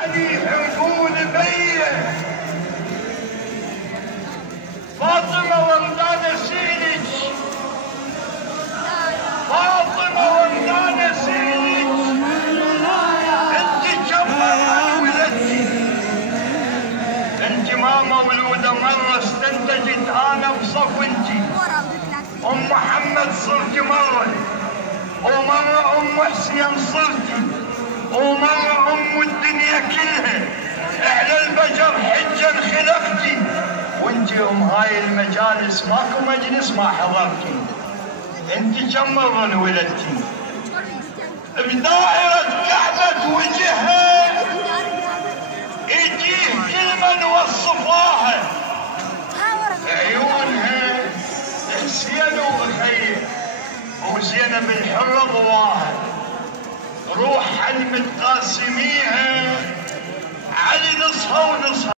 علي حقول بيه فاطمة وردان سيلج، فاطمة وردان سيلج، انت كم مرة ولدتي؟ انت ما مولودة مرة استنتجت انا بصف انتي. ام محمد صرتي مرة، ومرة ام حسين صرتي، ومرة ام الدنيا كلها. احلى البشر حجا خلقتي، وانتي ام هاي المجالس ماكو مجلس ما حضرتي. انتي كم مرة ولدتي؟ بدائرة كعبة وجهها يجيه كلمة وصفاها، عيونها حسين وخير، وزينب الحرة ضواها، روح المتقاسميها علي نصها ونصها.